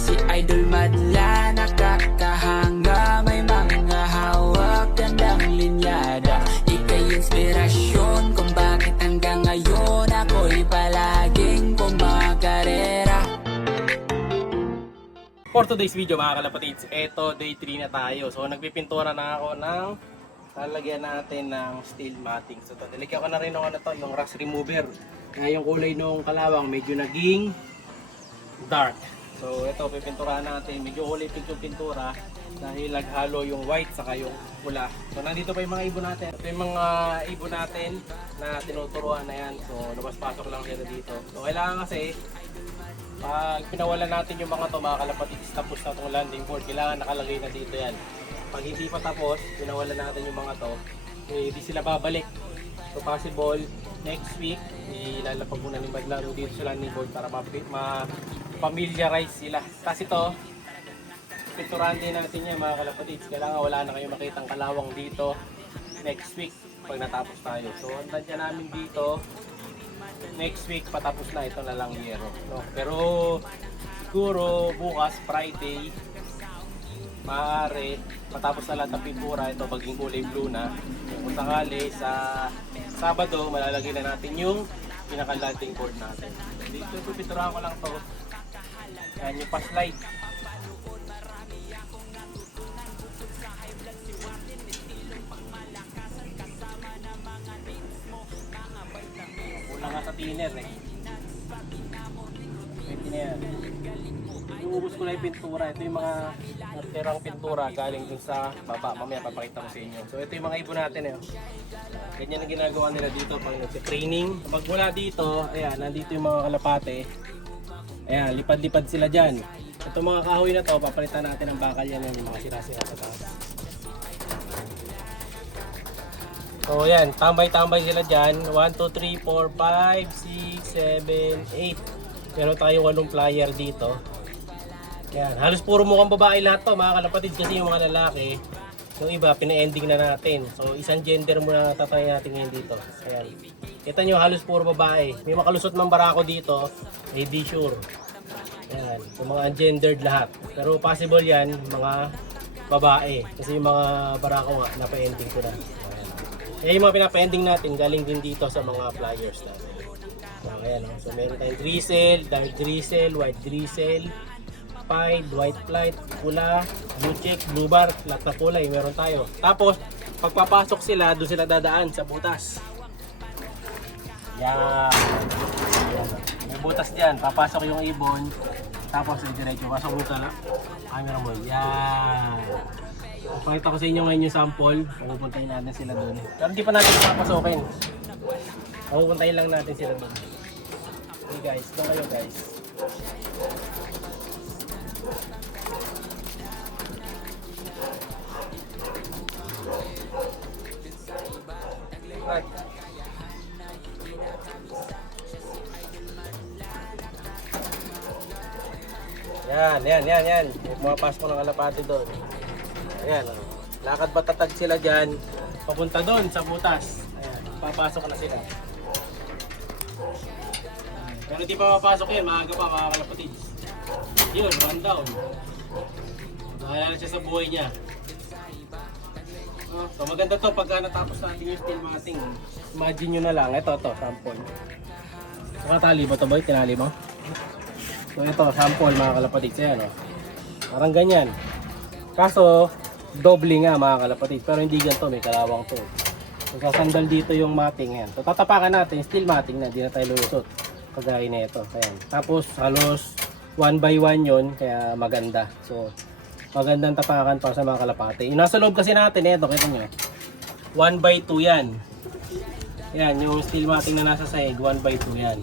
si Idol Madla, nakakahanga, may mga hawak, gandang linyada. Ika'y inspirasyon kung bakit hanggang ngayon ako'y palaging kumakarera. For today's video mga kalapatids, eto day 3 na tayo. So nagpipintura na ako ng lalagyan natin ng steel matting. So nilagyan ko na rin ng yung rust remover. Kaya yung kulay nung kalawang medyo naging dark. So ito pipinturahan natin, medyo kulay pink yung pintura dahil naghalo yung white saka yung pula. So nandito pa yung mga ibon natin. Ito yung mga ibon natin na tinuturuan na yan. So labas-pasok lang sila dito. So kailangan kasi pag pinawalan natin yung mga to mga kalapatids, tapos na itong landing board, kailangan nakalagay na dito yan. Pag hindi pa tapos, pinawalan natin yung mga to, hindi sila babalik. So possible, next week, ilalapag muna ni maglaro dito sa landing board para ma-familiarize sila. Tapos ito, pinturahan din natin yan mga kalapatids. Kailangan wala na kayong makitang kalawang dito next week pag natapos tayo. So nandiyan namin dito, next week patapos na, ito na lang yero, no? Pero siguro bukas Friday maaari matapos na lahat ng pintura, ito maging kulay blue na. Kung sakali sa Sabado malalagay na natin yung pinaka-landing board natin. Dito pipinturahan ko lang to. Yan yung pa-slide. Nga sa thinner eh. Pwede na yan. Iubos ko na yung pintura. Ito yung mga natirang pintura galing dun sa baba. Mamaya papakita ko sa inyo. So ito yung mga ibon natin eh. Ganyan ang ginagawa nila dito pag nagsi-training. Pag mula dito, ayan, nandito yung mga kalapate. Ayan, lipad-lipad sila dyan. Ito mga kahoy na to, papalitan natin ang bakal yan, yung mga sirasira sa taas. So yan, tambay-tambay sila dyan. 1, 2, 3, 4, 5, 6, 7, 8. Meron tayo 8 flyer dito. Yan, halos puro mukhang babae lahat to mga kalapatids, kasi yung mga lalaki, yung iba pina-ending na natin. So isang gender muna tatry natin ngayon dito. Ayan. Kita nyo halos puro babae. May makalusot ng barako dito, may di sure. Ayan, yung mga ungendered lahat. Pero possible yan, mga babae. Kasi yung mga barako nga, napa-ending ko na. Eh, yung mga pinapa-ending natin galing din dito sa mga flyers natin. So, ayan, so meron tayong drizzle, dark drizzle, white drizzle, pied, white flight, pula, blue check, blue bar, lahat na kulay meron tayo. Tapos, pagpapasok sila, doon sila dadaan sa butas. Yan. May butas dyan, papasok yung ibon, tapos diretso, pasok mo ka na. Camera mo, yan. Pakita ko sa inyo ngayon yung sample. Pupuntahin natin sila doon. Pero hindi pa natin papasokin. Pupuntahin lang natin sila doon. Okay guys, ito kayo guys. Right. Yan. Pumapasok ng kalapati doon. Ayan, lakad patatag sila dyan, papunta doon sa butas. Ayan, papasok na sila. Pero hindi pa mapasok yan, maaga pa mga kalapatids. Yun, 1 down. Nahalala siya sa buhay niya. So maganda to pagka natapos natin yung steel matting. Imagine nyo na lang, ito sample. Nakatali ba ito boy? Tinali mo? So ito, sample mga kalapatids. Ayan o. Parang ganyan. Kaso, doble nga mga kalapatids, pero hindi ganito, may kalawang to. So sasandal dito yung matting yan. So tatapakan natin, steel matting na, hindi na tayo lulusot. Kagaya na ito. Ayan. Tapos halos 1 by 1 yun, kaya maganda. So magandang tapakan para sa mga kalapati. Yung nasa loob kasi natin, ito, kita nyo. 1 by 2 yan. Yan, yung steel matting na nasa side, 1 by 2 yan.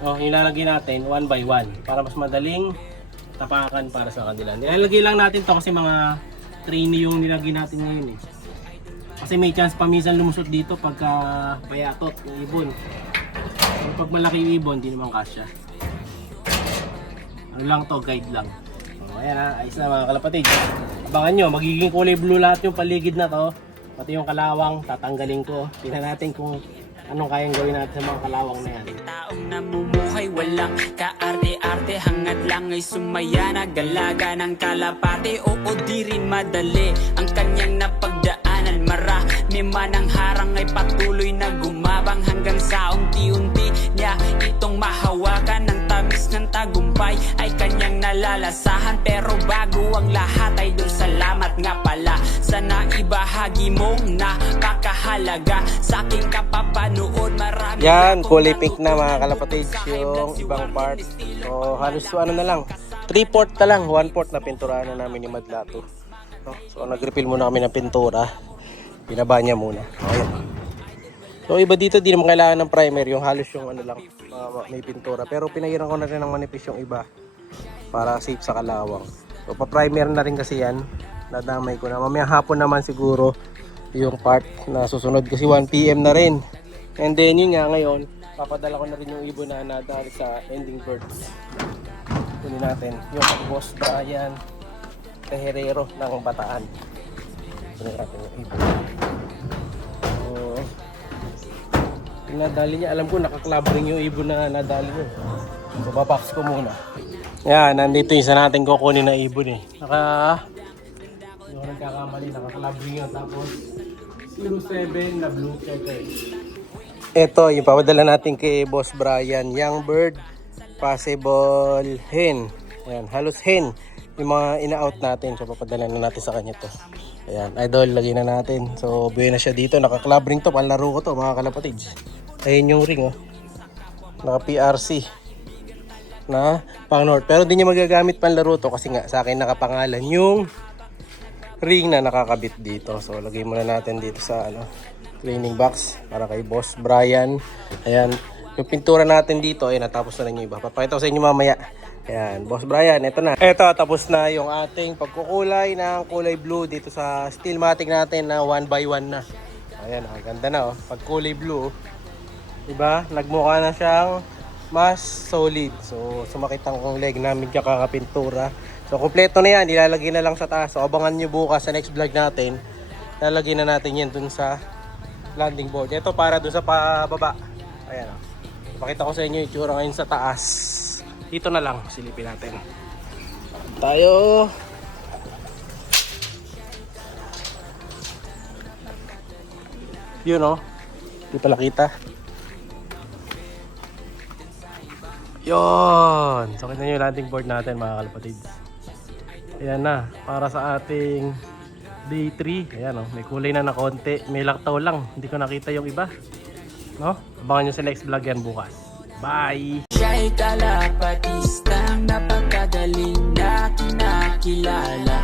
So ilalagay natin 1 by 1 para mas madaling tapakan para sa kanila. Nilalagay lang natin to kasi mga trainee yung nilagay natin ngayon eh. Kasi may chance pa minsan lumusot dito pagka payatot ng ibon. Pag malaki yung ibon, hindi naman kasya. Ano lang to, guide lang. So, ayan ha, ayos na mga kalapatid. Abangan nyo, magiging kulay blue lahat yung paligid na to. Pati yung kalawang, tatanggalin ko. Tingnan natin kung anong kayang gawin natin sa mga kalawang na yan. Taong namumuhay, wala lang kaarte-arte, hangad lang ay sumaya. Nagalaga ng kalapate, oo di rin madali ang kanyang napagdaanan. Marami man ang harang ay patuloy na gumabang, hanggang sa unti-unti niya itong mahawakan. Ng tamis ng tagumpay ay kanyang nalalasahan. Pero bago ang lahat ay doon salamat nga pala sa naibahagi mong napakahalaga sa aking kapapanood. Marami Yan, akong kulay pink na mga kalapatids yung ibang part. So halos ano na lang, 3/4 na lang, 1/4 na pinturahan na namin ni Madlato. So nag-refill muna kami ng pintura. Binaba niya muna. Ayan. So iba dito, di naman kailangan ng primer, yung halos yung ano lang, may pintura. Pero pinahiran ko na rin ng manipis yung iba para safe sa kalawang. So pa-primer na rin kasi yan. Nadamay ko na. Mamaya hapon naman siguro yung part na susunod kasi 1 PM na rin. And then yun nga ngayon, papadala ko na rin yung ibon na nadali sa Ending Birds. Kunin natin yung Boss Brian Tejerero ng Bataan. Kunin natin yung ibon. So, yung nadali niya, alam ko nakaklabring yung ibon na nadali niya. So papax ko muna. Yan, nandito yung isa natin kukunin na ibon eh. Hindi ko nagkakamali, nakaklabring yun. Tapos 07 na blue checker. Ito, yung papadala natin kay Boss Brian, young bird, possible hen. Ayan, halos hen yung mga ina-out natin. So papadala na natin sa kanya to. Ayan, idol, lagay na natin. So buhay na siya dito, naka-club ring to, panlaro ko to mga kalapatids. Ayun yung ring oh, naka PRC na pang North. Pero hindi niya magagamit panlaro to kasi nga sa akin nakapangalan yung ring na nakakabit dito. So lagay muna natin dito sa ano, cleaning box para kay Boss Brian. Ayan, yung pintura natin dito ay natapos na rin yung iba. Papakita ko sa inyo mamaya. Ayan, Boss Brian, ito na. Ito, tapos na yung ating pagkukulay ng kulay blue dito sa steel matic natin na 1x1 na. Ayan, ang ganda na oh. Pag kulay blue, diba? Nagmukha na siyang mas solid. So, sumakit ang leg namin kakapintura. So, kompleto na yan. Ilalagay na lang sa taas. So, abangan nyo bukas sa next vlog natin. Lalagay na natin yan dun sa landing board. Ito para dun sa pababa. Ayan o. Ipakita ko sa inyo yung itsura ngayon sa taas. Dito na lang. Silipin natin. Tayo. Yun o. Hindi pala kita. Yun. So, kita nyo yung landing board natin mga kalapatids. Ayan na. Para sa ating day 3. Ayan o. May kulay na konti. May laktaw lang. Hindi ko nakita yung iba. No? Abangan nyo sa next vlog yan bukas. Bye! Siya'y kalapatistang napakagaling na kinakilala.